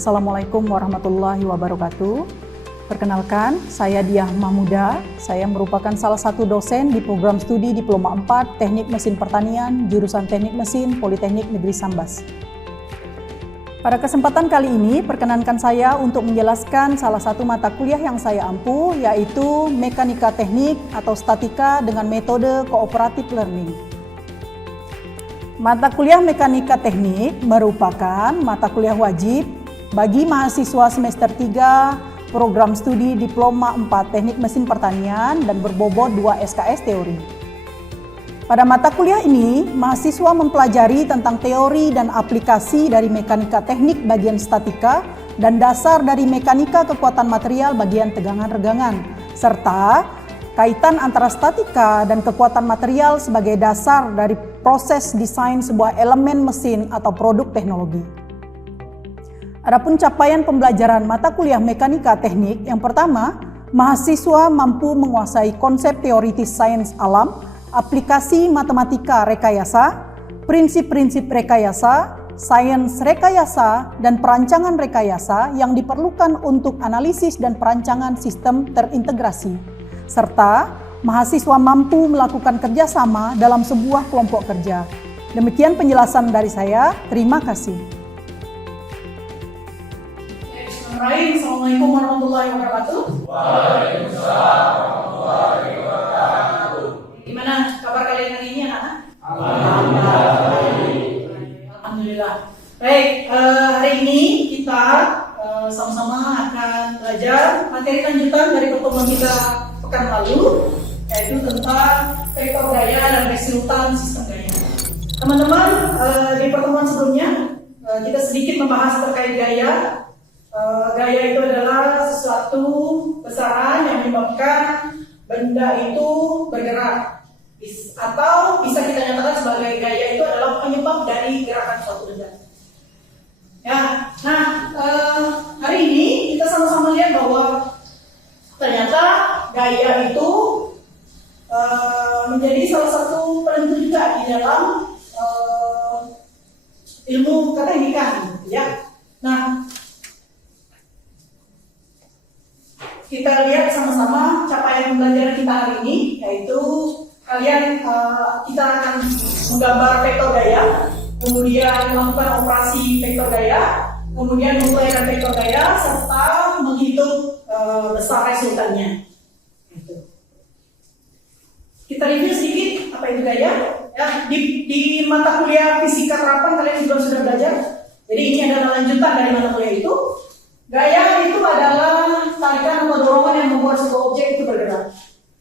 Assalamualaikum warahmatullahi wabarakatuh. Perkenalkan, saya Diah Mahmuda. Saya merupakan salah satu dosen di program studi Diploma 4 Teknik Mesin Pertanian, jurusan Teknik Mesin Politeknik Negeri Sambas. Pada kesempatan kali ini, perkenankan saya untuk menjelaskan salah satu mata kuliah yang saya ampu, yaitu Mekanika Teknik atau Statika dengan metode Cooperative Learning. Mata kuliah Mekanika Teknik merupakan mata kuliah wajib bagi mahasiswa semester 3 program studi Diploma 4 Teknik Mesin Pertanian dan berbobot 2 SKS teori. Pada mata kuliah ini, mahasiswa mempelajari tentang teori dan aplikasi dari mekanika teknik bagian statika dan dasar dari mekanika kekuatan material bagian tegangan-regangan, serta kaitan antara statika dan kekuatan material sebagai dasar dari proses desain sebuah elemen mesin atau produk teknologi. Adapun capaian pembelajaran mata kuliah mekanika teknik, yang pertama, mahasiswa mampu menguasai konsep teoritis sains alam, aplikasi matematika rekayasa, prinsip-prinsip rekayasa, sains rekayasa, dan perancangan rekayasa yang diperlukan untuk analisis dan perancangan sistem terintegrasi, serta mahasiswa mampu melakukan kerjasama dalam sebuah kelompok kerja. Demikian penjelasan dari saya. Terima kasih. Assalamualaikum warahmatullahi wabarakatuh. Waalaikumsalam warahmatullahi wabarakatuh. Gimana kabar kalian hari ini, anak-anak? Alhamdulillah. Baik, hari ini kita sama-sama akan belajar materi lanjutan dari pertemuan kita pekan lalu, yaitu tentang vektor gaya dan resultan sistem gaya. Teman-teman, di pertemuan sebelumnya kita sedikit membahas terkait gaya. Gaya itu adalah sesuatu besaran yang menyebabkan benda itu bergerak, atau bisa kita nyatakan sebagai gaya itu adalah penyebab dari gerakan suatu benda. Ya, nah hari ini kita sama-sama lihat bahwa ternyata gaya itu menjadi salah satu penentu juga di dalam ilmu keteknikan, ya. Nah, kita lihat sama-sama capaian pembelajaran kita hari ini, yaitu kita akan menggambar vektor gaya, kemudian melakukan operasi vektor gaya, kemudian menguraikan vektor gaya, serta menghitung besar resultannya. Kita review sedikit apa itu gaya. Ya, di mata kuliah fisika terapan kalian juga sudah belajar. Jadi ini adalah lanjutan dari mata kuliah itu. Gaya itu adalah tarikan atau dorongan yang membuat sebuah objek itu bergerak.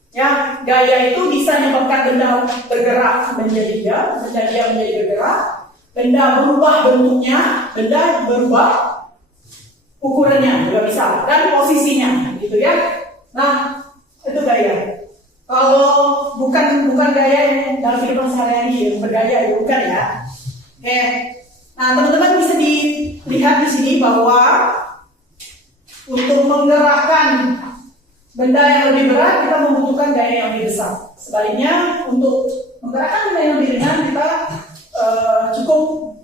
Ya, gaya itu bisa menyebabkan benda bergerak menjadi diam, benda diam menjadi bergerak, benda berubah bentuknya, benda berubah ukurannya juga bisa, dan posisinya, gitu ya. Nah, itu gaya. Kalau bukan gaya yang dalam kehidupan sehari-hari bergaya, itu bukan ya. Oke. Nah, teman-teman bisa dilihat di sini bahwa untuk menggerakkan benda yang lebih berat, kita membutuhkan gaya yang lebih besar. Sebaliknya, untuk menggerakkan benda yang lebih ringan, kita cukup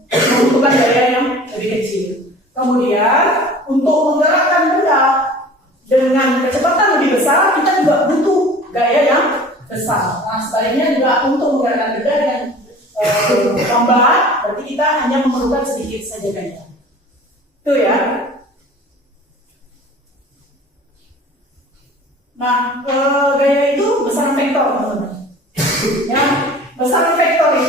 membutuhkan gaya yang lebih kecil. Kemudian, untuk menggerakkan benda dengan kecepatan lebih besar, kita juga butuh gaya yang besar. Nah, sebaliknya juga untuk menggerakkan benda dengan lambat, berarti kita hanya memerlukan sedikit saja gaya. Itu ya. Nah, gaya itu besaran vektor, teman-teman. Ya, besaran vektor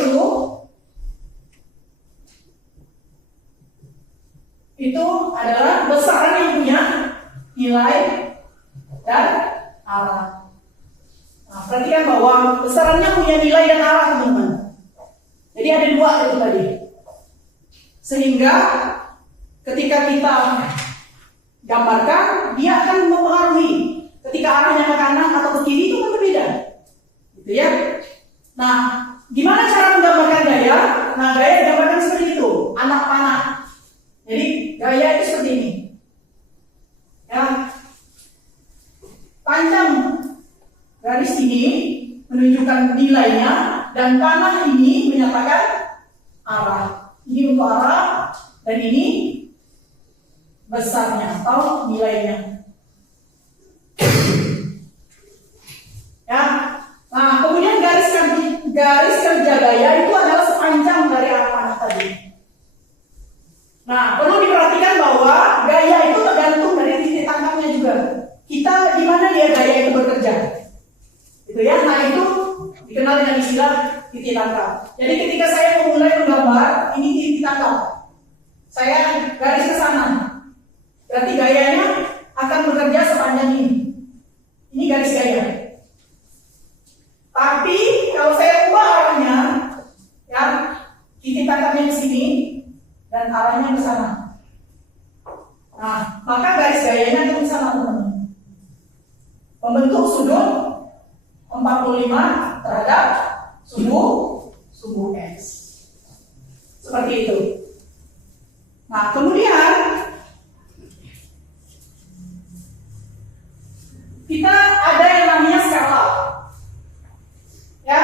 itu adalah besaran yang punya nilai dan arah. Nah, perhatikan bahwa besarannya punya nilai dan arah, teman-teman. Jadi ada dua itu tadi. Sehingga ketika kita gambarkan, dia akan mempengaruhi. Ketika arahnya ke kanan atau ke kiri itu kan berbeda, gitu ya. Nah, gimana cara menggambarkan gaya? Nah, gaya digambarkan seperti itu, anak panah. Jadi gaya itu seperti ini, ya. Panjang garis ini menunjukkan nilainya, dan panah ini menyatakan arah. Ini untuk arah, dan ini besarnya atau nilainya. Ya. Nah, kemudian garis kerja gaya itu adalah sepanjang dari arah panah tadi. Nah, perlu diperhatikan bahwa gaya itu tergantung dari titik tangkapnya juga. Kita di mana dia gaya itu bekerja, gitu ya. Nah, itu dikenal dengan istilah titik tangkap. Jadi ketika saya memulai menggambar, ini titik tangkap. Saya garis ke sana. Berarti gayanya akan bekerja sepanjang ini. Ini garis gaya. Tapi kalau saya ubah arahnya, ya titik tangkapnya ke sini dan arahnya ke sana. Nah, maka garis gayanya akan ke sana, teman-teman. Membentuk sudut 45 terhadap sumbu X. Seperti itu. Nah, kemudian kita ada yang namanya skala. Ya,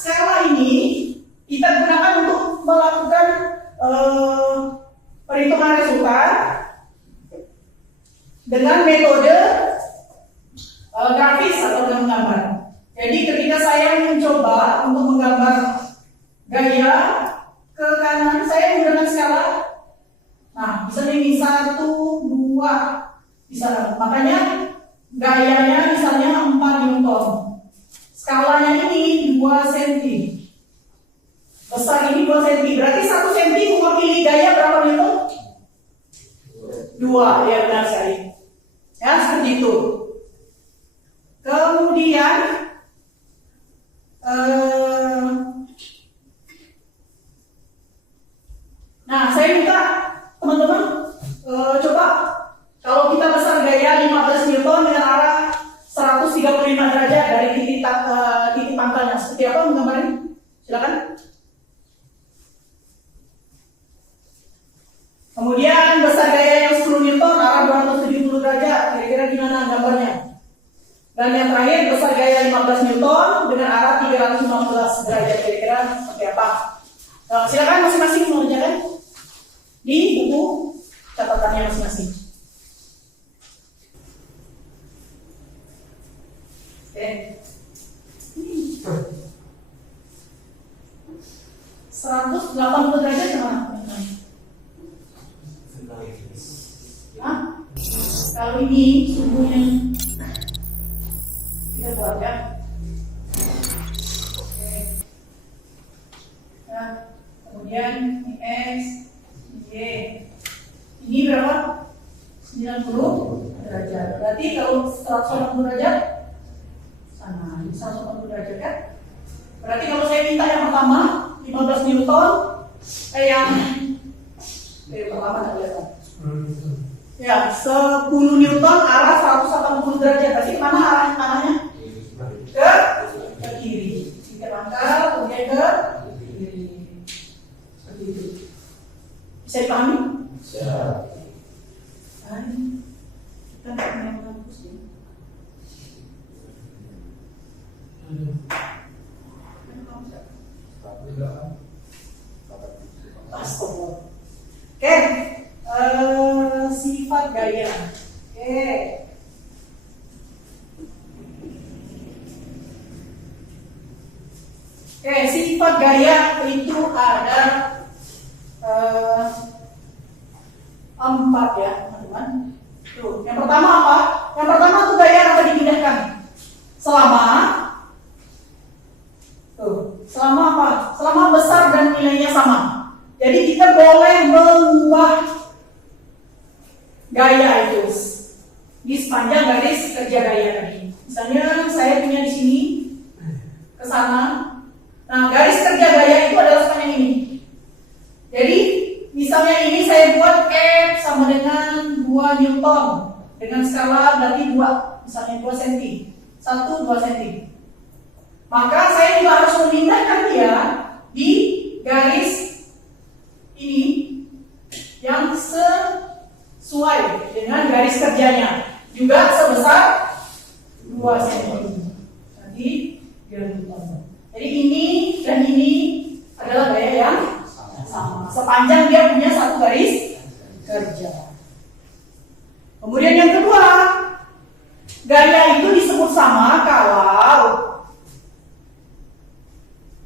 skala ini kita gunakan untuk melakukan perhitungan resultan dengan metode grafis atau menggambar. Jadi ketika saya mencoba untuk menggambar gaya ke kanan, saya menggunakan skala. Nah, misalnya ini 1, 2, bisa. Makanya gayanya misalnya 4 Newton. Skalanya ini 2 cm. Besar ini 2 cm. Berarti 1 cm mewakili gaya berapa Newton? 2, ya benar sekali. Ya, seperti itu. Kemudian nah, saya minta teman-teman coba kalau kita besar gaya 15 Newton dengan arah 135 derajat dari titik pangkalnya, seperti apa menggambarnya? Silakan. Kemudian besar gaya yang 10 Newton arah 270 derajat, kira-kira gimana gambarnya? Dan yang terakhir besar gaya 15 Newton dengan arah 315 derajat, kira-kira seperti apa? Nah, silakan masing-masing mengerjakan di buku catatannya masing-masing. Oke. 180 derajat kemana? Hah? Kalau ini sumbunya kita buat ya. Oke. Nah, kemudian ini X, ini Y. Ini berapa? 90 derajat. Berarti kalau 180 derajat sana, 180 derajat kan? Berarti kalau saya minta yang pertama 15 Newton, yang pertama tak kelihatan. Ya, 10 Newton arah 180 derajat. Berarti kemana arah tanahnya? Ke kiri. Kita pangkal, kemudian ke kiri. Seperti itu. Bisa dipahami? Bisa. Kita nggak punya menghapus ya. Oke, sifat gaya. Oke, sifat gaya itu ada 4 ya, teman-teman. Tuh, yang pertama apa? Yang pertama tuh gaya apa dipindahkan? Selama apa? Selama besar dan nilainya sama. Jadi kita boleh mengubah gaya itu di sepanjang garis kerja gaya tadi. Misalnya saya punya di sini ke sana. Nah, garis kerja gaya itu adalah sepanjang ini. Jadi misalnya ini saya buat F sama dengan 2 Newton dengan skala berarti 2, misalnya 2 cm. 1, 2 cm. Maka saya juga harus memindahkan dia di garis ini yang sesuai dengan garis kerjanya, juga sebesar 2 cm. Jadi Jadi ini dan ini adalah gaya yang sama. Sepanjang dia punya satu garis kerja. Kemudian yang kedua, gaya itu disebut sama kalau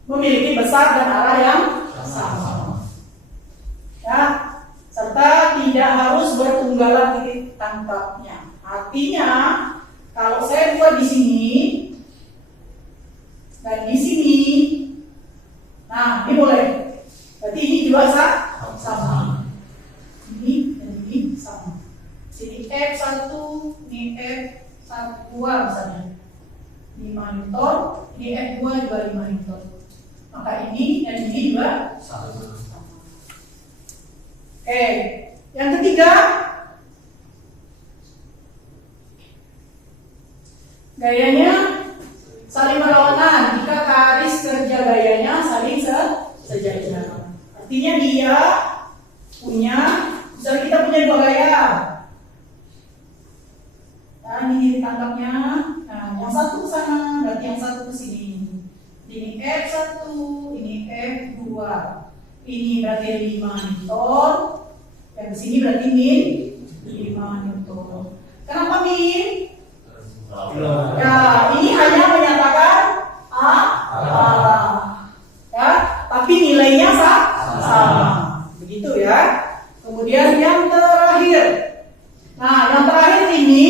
memiliki besar dan arah yang sama. Ya, serta tidak harus bertunggalan titik tangkapnya. Artinya, kalau saya buat di sini dan di sini, nah ini boleh. Berarti ini juga sama. Ini dan ini sama. Sini F1, ini F1 misalnya 5 Newton, ini F2 juga 5 Newton. Maka ini dan ini juga sama. Oke, yang ketiga, gayanya saling berlawanan jika garis kerja gayanya saling sejajar. Artinya dia punya, misalnya kita punya dua gaya. Nah, ini ditangkapnya. Nah, yang satu ke sana, berarti yang satu ke sini. Ini F1, ini F2. Ini berarti 5 Newton. Yang ke sini berarti min 5 Newton. Kenapa min? Ya, ini hanya menyatakan arah. Ya, tapi nilainya sama. Begitu ya. Kemudian yang terakhir. Nah, yang terakhir ini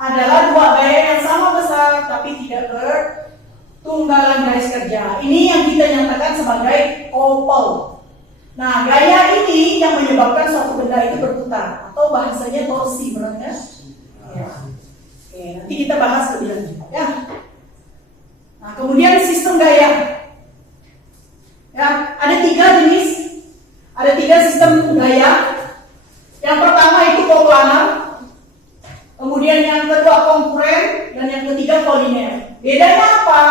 adalah dua gaya yang sama besar tapi tidak bertunggalan garis kerja. Ini yang kita nyatakan sebagai couple. Nah, gaya ini yang menyebabkan suatu benda itu berputar atau bahasanya torsi, benar ya? Ya. Oke, nanti kita bahas lebih lanjut ya. Nah, kemudian sistem gaya. Ya, ada tiga jenis. Ada tiga sistem gaya. Yang pertama itu koplanar. Kemudian yang kedua konkuren dan yang ketiga koliner. Bedanya apa?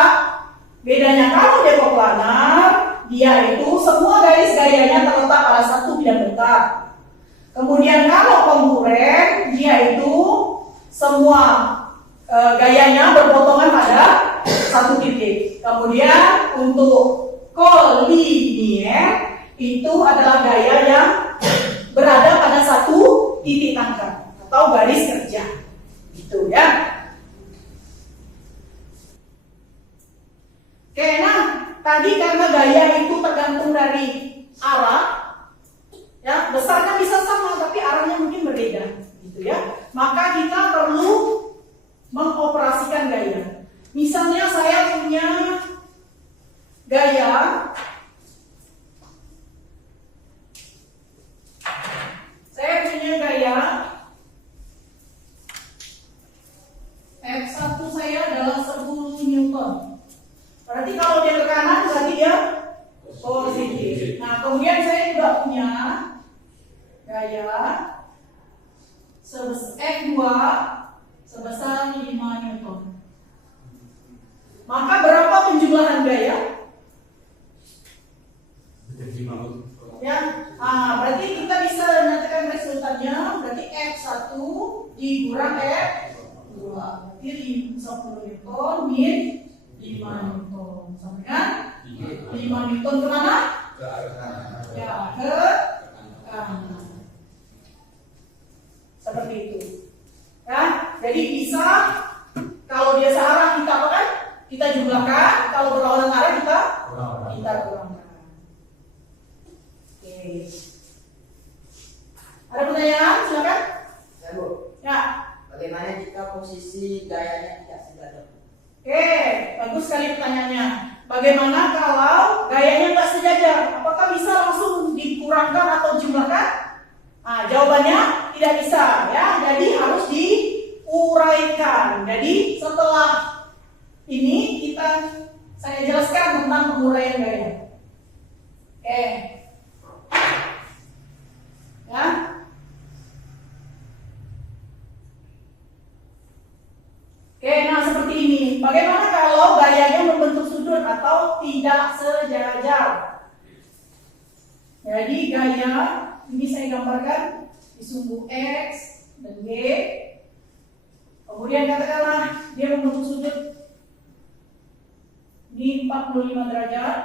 Bedanya kalau dia koplanar, dia itu semua garis gayanya terletak pada satu bidang bentar. Kemudian kalau konkuren, dia itu semua gayanya berpotongan pada satu titik. Kemudian untuk kolinier itu adalah gaya yang berada pada satu titik tangkap atau garis kerja, gitu ya. Oke, nah tadi karena gaya itu tergantung dari arah, ya besarnya bisa sama tapi arahnya mungkin berbeda, gitu ya. Maka kita perlu mengoperasikan gaya. Misalnya saya punya gaya F1 saya adalah 10 Newton. Berarti kalau dia ke kanan berarti dia positif. Nah, kemudian saya juga punya gaya F2 sebesar 5 Newton. Maka berapa penjumlahan gaya? Ya, berarti kita bisa menyatakan resultannya berarti F1 dikurang F2 berarti 10 Newton min 5 Newton sama dengan 5 Newton kemana? Ke arah kanan. Ya, ke kanan. Seperti itu. Ya, jadi bisa kalau dia searah kita apa kan? Kita jumlahkan, kalau berlawanan arah kita kurangkan. Oke. Ada pertanyaan? Silakan. Ya, Bu. Ya. Bagaimana jika posisi gayanya tidak sejajar? Oke, bagus sekali pertanyaannya. Bagaimana kalau gayanya nggak sejajar? Apakah bisa langsung dikurangkan atau jumlahkan? Jawabannya tidak bisa, ya. Jadi harus diuraikan. Jadi setelah ini saya jelaskan tentang penguraian gaya. Oke. Ya. Oke, nah seperti ini. Bagaimana kalau gayanya membentuk sudut atau tidak sejajar? Jadi gaya ini saya gambarkan di sumbu X dan Y. Kemudian katakanlah dia membentuk sudut di 45 derajat.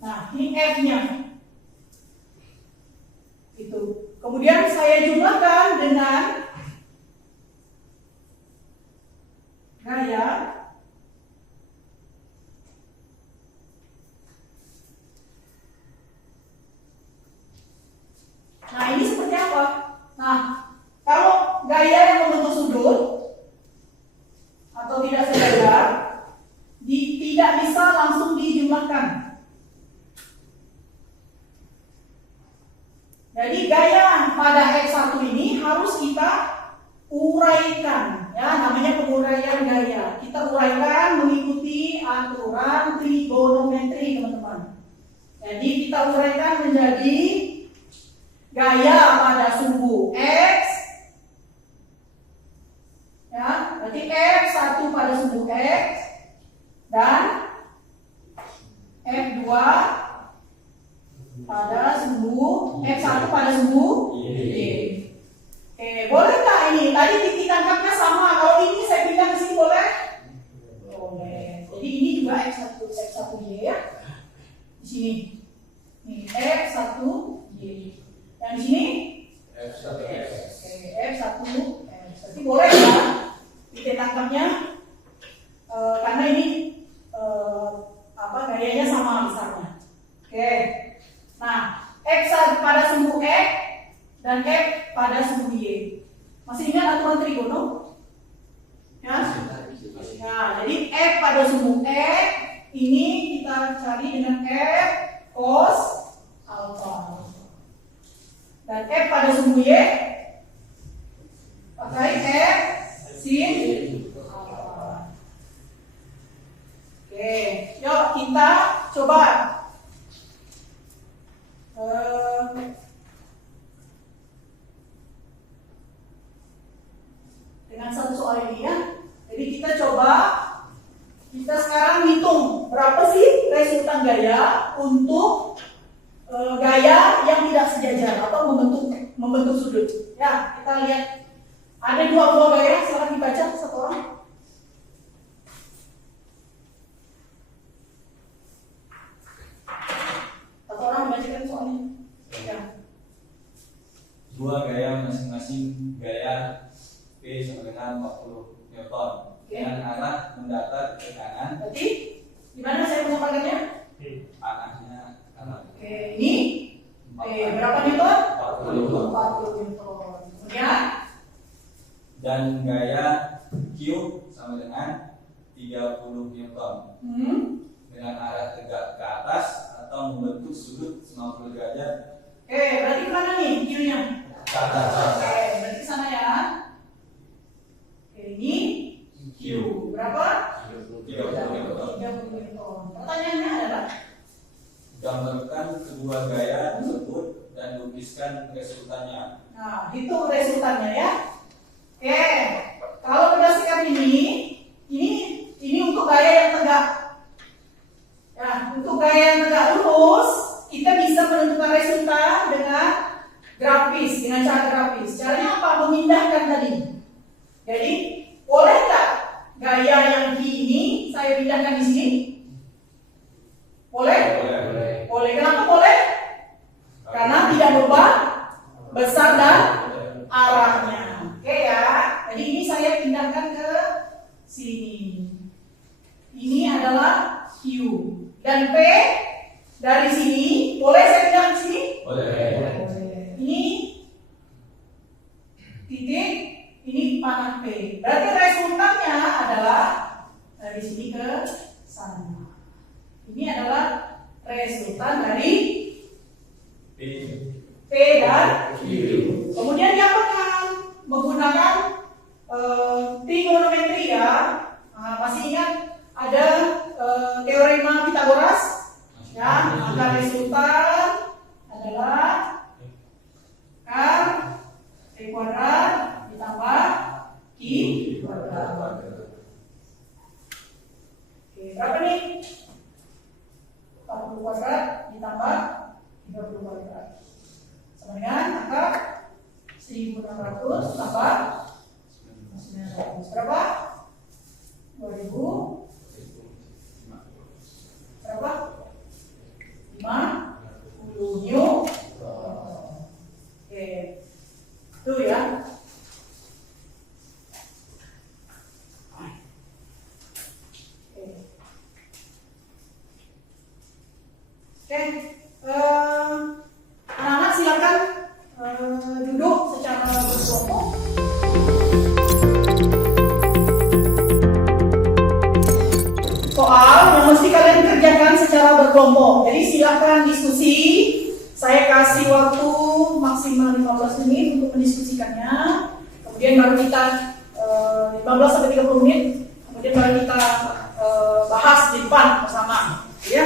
Nah, ini F-nya. Itu. Kemudian saya jumlahkan dengan gaya nah ini seperti apa? Nah, kalau gaya yang membentuk sudut atau tidak sejajar tidak bisa langsung dijumlahkan. Jadi gaya pada X1 ini harus kita uraikan, ya namanya penguraian gaya. Kita uraikan mengikuti aturan trigonometri, teman-teman. Jadi kita uraikan menjadi gaya pada sumbu X, ya, berarti F1 pada sumbu X dan F2 pada sumbu F1 pada sumbu Y. Oke, boleh nggak ini? Tadi titik tangkapnya sama. Kalau ini saya pindah ke sini boleh? Boleh. Jadi ini juga X1Y ya. Di sini. Nih X1Y. Dan di sini F1X. Oke, F1X. Berarti boleh ya titik tangkapnya karena ini gayanya sama besarnya. Oke. Nah, X pada sumbu X dan F pada sumbu Y. Masih ingat aturan trigono? Ya? Nah, jadi F pada sumbu X ini kita cari dengan F cos alpha. Dan F pada sumbu Y pakai F sin alpha. Oke, yuk kita coba dengan satu soal ini ya. Jadi kita coba, kita sekarang hitung berapa sih resultan gaya untuk gaya yang tidak sejajar atau membentuk sudut. Ya, kita lihat ada dua buah gaya, silakan dibaca satu orang. Satu orang membacakan soalnya. Ya. Dua gaya masing-masing gaya P sama dengan 40 Newton dengan arah mendatar ke kanan. Berarti di mana saya menempatkannya? Arahnya kanan. Oke, ini berapa Newton? 40. 40 Newton. Kemudian Dan gaya Q sama dengan 30 Newton dengan arah tegak ke atas atau membentuk sudut 90 derajat. Oke, berarti kemana nih Q-nya? Ke atas. Oke, berarti sana ya. Oke, ini Q. Berapa? 30 Newton. 30 Newton. Pertanyaannya adalah Gambarkan kedua gaya tersebut dan lukiskan resultannya. nah, hitung resultannya ya. Oke, kalau berdasarkan ini untuk gaya yang tegak. Ya, untuk gaya yang tegak lurus, kita bisa menentukan resultan dengan grafis, dengan cara grafis. Caranya apa? Memindahkan tadi. Jadi, boleh nggak gaya yang ini saya pindahkan di sini? Boleh? Boleh. Kenapa boleh? Karena tidak berubah besar dan arahnya. Oke ya. Jadi ini saya pindahkan ke sini. Ini adalah Q dan P dari sini. Boleh saya pindah ke sini? Boleh. Ini titik, ini panah P. Berarti resultannya adalah dari sini ke sana. Ini adalah resultan dari P dan Q. Kemudian diapakan? Menggunakan trigonometri ya. Nah, masih ingat ada teorema Pythagoras? Ya, maka resultan adalah kan P kuadrat ditambah Q kuadrat. Oke, berapa nih? 40 kuadrat ditambah 30 kuadrat sama dengan angka 1600 tambah 900 berapa? 2000 berapa? 50 Newton. Oke, Tuh ya. Oke, anak-anak silakan duduk secara berkelompok. Soal yang mesti kalian kerjakan secara berkelompok. Jadi silakan diskusi. Saya kasih waktu maksimal 15 menit untuk mendiskusikannya. Kemudian baru kita 15 sampai 30 menit. Kemudian baru kita bahas di depan bersama. Ya.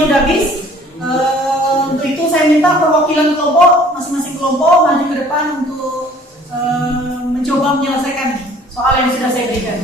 Udah habis. Untuk itu saya minta perwakilan kelompok, masing-masing kelompok maju ke depan untuk mencoba menyelesaikan soal yang sudah saya berikan.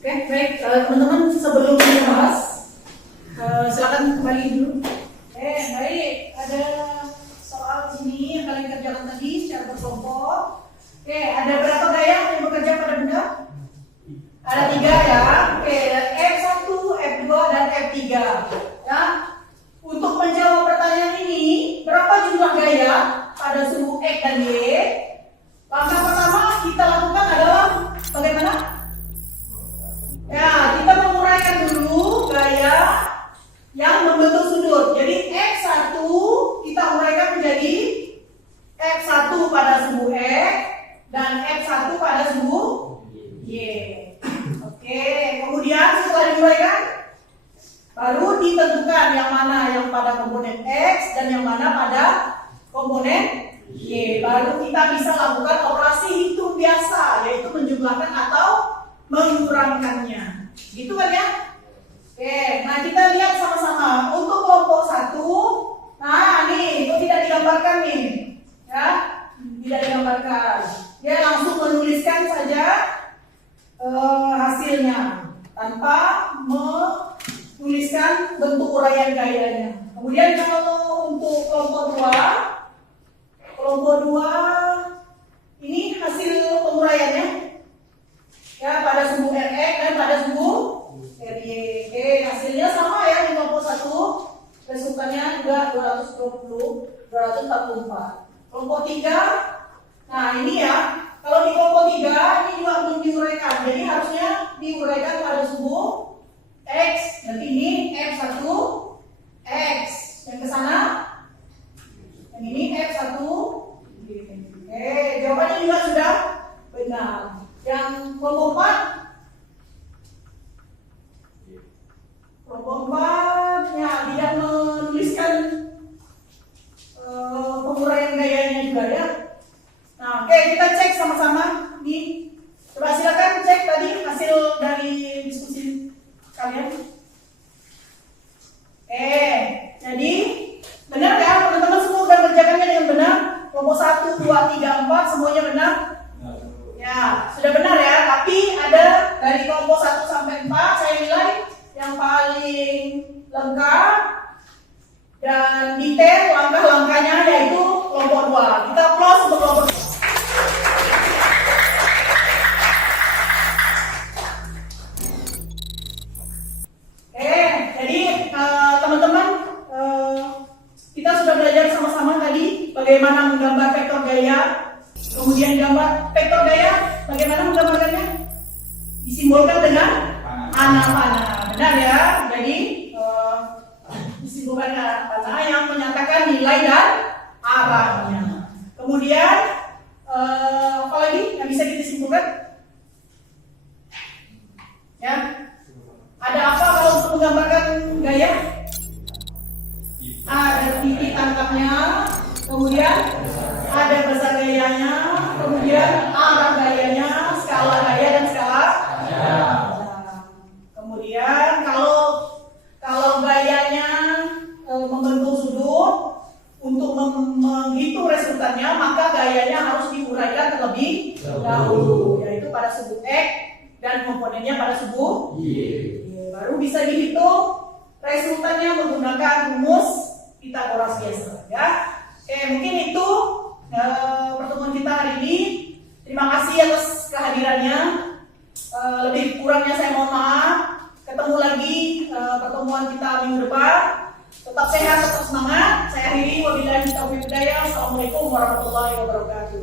Oke, baik teman-teman, sebelum kita bahas, silakan kembali dulu. Baik, ada soal di sini yang kalian kerjakan tadi secara berkelompok. Ada berapa gaya yang bekerja pada benda? Ada 3 ya. F1, F2 dan F3. Ya. Untuk menjawab pertanyaan ini, berapa jumlah gaya pada suhu X dan Y? Langkah pertama kita lakukan adalah bagaimana? Ya, kita menguraikan dulu gaya yang membentuk sudut. Jadi X1 kita uraikan menjadi F1 pada suhu X dan F1 pada suhu Y. Oke, kemudian setelah diuraikan baru ditentukan yang mana yang pada komponen X dan yang mana pada komponen Y. Baru kita bisa lakukan operasi hitung biasa, yaitu menjumlahkan atau mengurangkannya. Gitu kan ya? Oke, nah kita lihat sama-sama. Untuk kelompok 1, nah nih, itu tidak digambarkan nih. Ya, tidak digambarkan. Dia langsung menuliskan saja hasilnya tanpa menuliskan bentuk uraian gayanya. Kemudian kalau untuk kelompok 2 ini hasil penguraiannya ya pada suhu RX dan pada suhu RY. Oke, hasilnya sama ya di kelompok 1. Kesukaannya juga 244. Kelompok 3, nah ini ya, kalau di kelompok 3 ini juga belum diuraikan. Jadi harusnya diuraikan pada suhu X. Berarti ini F1 X. Yang ke sana, yang ini F1. Oke, jawabannya juga sudah benar. Yang kelompok 4 ya tidak menuliskan penguraian gayanya juga ya. Nah, oke, kita cek sama-sama nih. Coba silakan cek tadi hasil dari diskusi kalian. Jadi benar ya teman-teman, semua sudah mengerjakannya dengan benar. Kelompok 1, 2, 3, 4 semuanya benar. Ya, sudah benar ya, tapi ada dari kelompok 1 sampai 4 saya nilai yang paling lengkap dan detail langkah-langkahnya yaitu kelompok 2. Kita applause untuk kelompok 2. teman-teman, kita sudah belajar sama-sama tadi bagaimana menggambar vektor gaya. Kemudian gambar vektor gaya, bagaimana menggambarkannya? Disimbolkan dengan panah. Benar ya? Jadi disimbolkan dengan panah yang menyatakan nilai dan arahnya. Kemudian apa lagi yang bisa kita simpulkan? Ya, ada apa kalau untuk menggambarkan gaya? Ada titik tangkapnya, kemudian ada besar gayanya, kemudian arah gayanya, skala gaya dan skala. Kemudian kalau gayanya membentuk sudut, untuk menghitung resultannya maka gayanya harus diuraikan terlebih dahulu, yaitu pada sudut X dan komponennya pada sudut Y. Baru bisa dihitung resultannya menggunakan rumus Pythagoras biasa. Ya, oke, mungkin itu pertemuan kita hari ini. Terima kasih atas kehadirannya. Lebih kurangnya saya mohon maaf. Ketemu lagi pertemuan kita minggu depan. Tetap sehat, tetap semangat. Saya akhiri, wabillahi taufiq hidayah. Assalamualaikum warahmatullahi wabarakatuh.